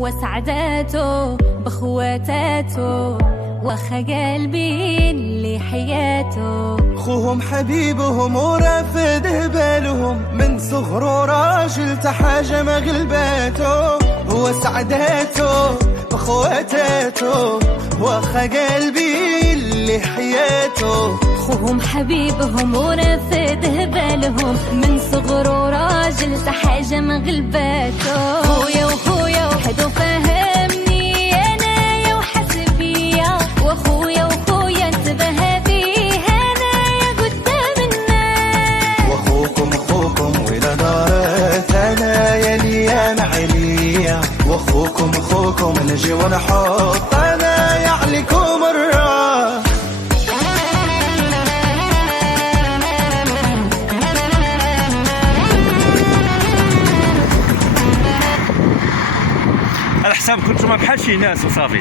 وسعداته بخواتاته واخا قلبي اللي حياته. خوهم حبيبهم ورافده بالهم من صغره راجل تحاجم غلباته وسعداته بخواتاته واخا قلبي اللي حياته. خوهم حبيبهم ورافده بالهم من صغره راجل تحاجم غلباته. خويا وخويا وحدو فهمني انايا وحسبيا واخويا وخويا انتبه بيه انايا قدام الناس. واخوكم اخوكم والى دارت انايا ليام عليا واخوكم اخوكم نجي ونحط انايا عليكم الراس. على حساب كنتم بحال شي ناس وصافي.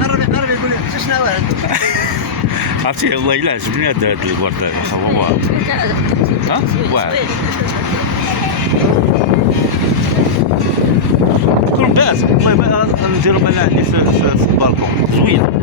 قرب يقول لي شنو واحد عرفتي والله الا عجبني هذا الورد واخا هو ها واعر كل بلاصه. والله نديرو مالا عندي في البالكون زوين.